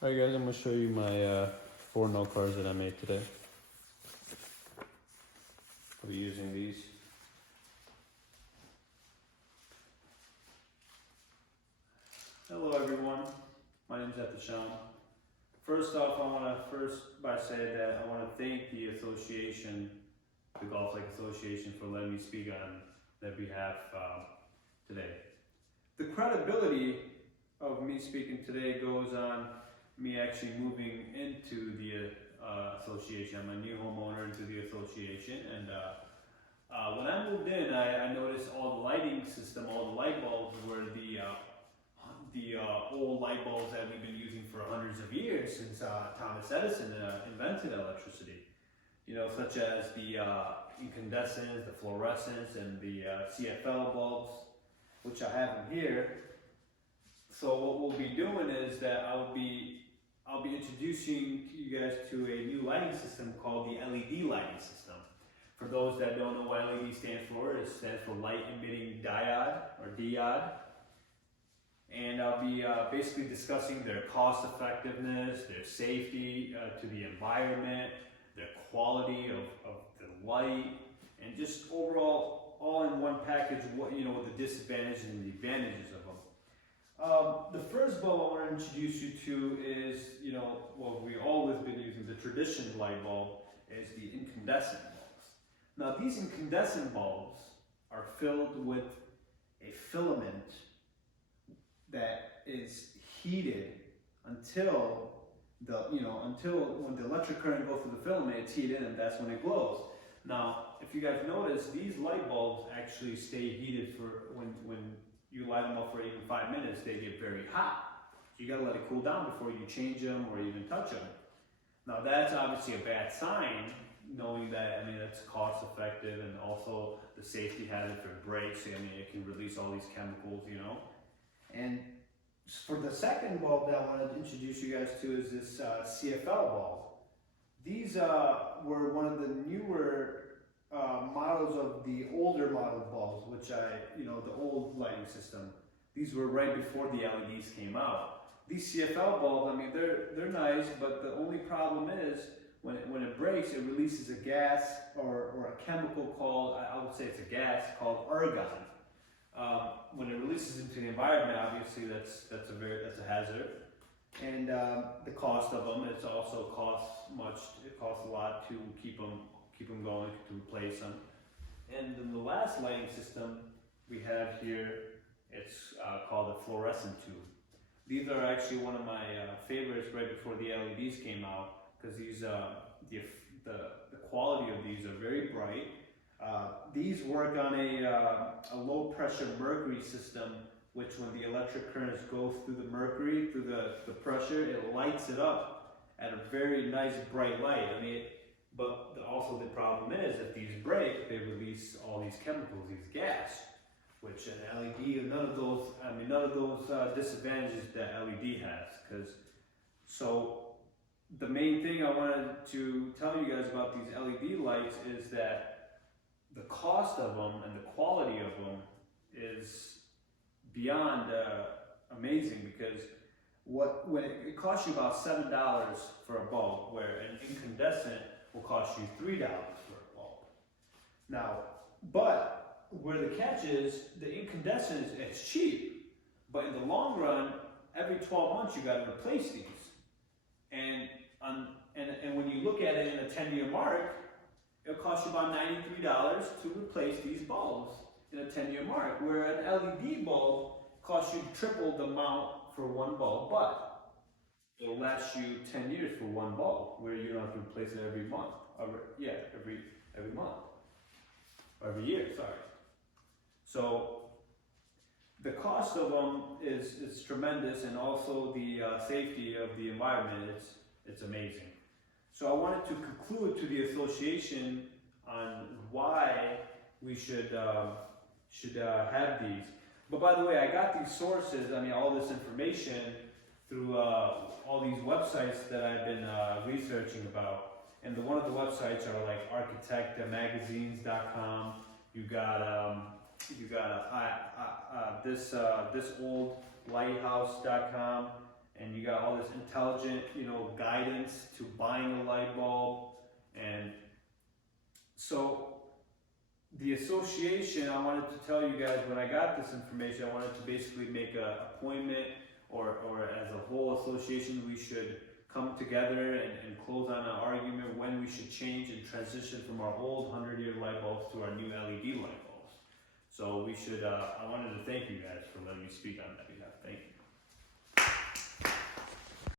Alright guys, I'm going to show you my 4 note cards that I made today. I'll be using these. Hello everyone, my name is Etisham. First off, I want to say that I want to thank the association, the Golf Lake Association, for letting me speak on their behalf today. The credibility of me speaking today goes on me actually moving into the association. I'm a new homeowner into the association, and when I moved in, I noticed all the lighting system, all the light bulbs were the old light bulbs that we've been using for hundreds of years since Thomas Edison invented electricity. You know, such as the incandescents, the fluorescents, and the CFL bulbs, which I have them here. So what we'll be doing is that I'll be introducing you guys to a new lighting system called the LED lighting system. For those that don't know what LED stands for, it stands for light emitting diode or diode. And I'll be basically discussing their cost effectiveness, their safety to the environment, their quality of the light, and just overall, all in one package, what the disadvantages and the advantages of them. The first bulb I want to introduce you to is, what we've always been using, the traditional light bulb, is the incandescent bulbs. Now these incandescent bulbs are filled with a filament that is heated until when the electric current goes through the filament, it's heated and that's when it glows. Now, if you guys notice, these light bulbs actually stay heated for when you light them up for even 5 minutes, they get very hot. You gotta let it cool down before you change them or even touch them. Now that's obviously a bad sign, knowing that, that's cost effective, and also the safety hazard for breaks. It can release all these chemicals, And for the second bulb that I wanted to introduce you guys to is this CFL bulb. These were one of the newer models of the older model bulbs, which the old lighting system. These were right before the LEDs came out. These CFL bulbs, they're nice, but the only problem is when it breaks, it releases a gas or a chemical called, I would say it's a gas called argon. When it releases into the environment, obviously that's a hazard. And the cost of them, it also costs much. It costs a lot to keep them going, to replace them. And then the last lighting system we have here, it's called a fluorescent tube. These are actually one of my favorites right before the LEDs came out, because these the quality of these are very bright. These work on a low pressure mercury system, which when the electric currents go through the mercury, through the pressure, it lights it up at a very nice bright light. But also the problem is if these break, they release all these chemicals, these gas, which an LED, none of those disadvantages that LED has. So the main thing I wanted to tell you guys about these LED lights is that the cost of them and the quality of them is beyond amazing, because when it costs you about $7 for a bulb, where an incandescent will cost you $3 for a bulb. Now, but where the catch is, the incandescent is cheap, but in the long run, every 12 months you got to replace these. And when you look at it in a 10-year mark, it'll cost you about $93 to replace these bulbs in a 10-year mark, where an LED bulb costs you triple the amount for one bulb, but it'll last you 10 years for one bulb, where you don't have to replace it every month. Every month. Or every year, sorry. So the cost of them is tremendous, and also the safety of the environment, it's amazing. So I wanted to conclude to the association on why we should have these. But by the way, I got these sources, all this information through all these websites that I've been researching about. And one of the websites are like architectmagazines.com. You got this old lighthouse.com, and you got all this intelligent, guidance to buying a light bulb. And so the association, I wanted to tell you guys, when I got this information, I wanted to basically make an appointment, or as a whole association, we should come together and close on an argument when we should change and transition from our old 100-year light bulbs to our new LED light bulbs. So we should, I wanted to thank you guys for letting me speak on that behalf. Thank you.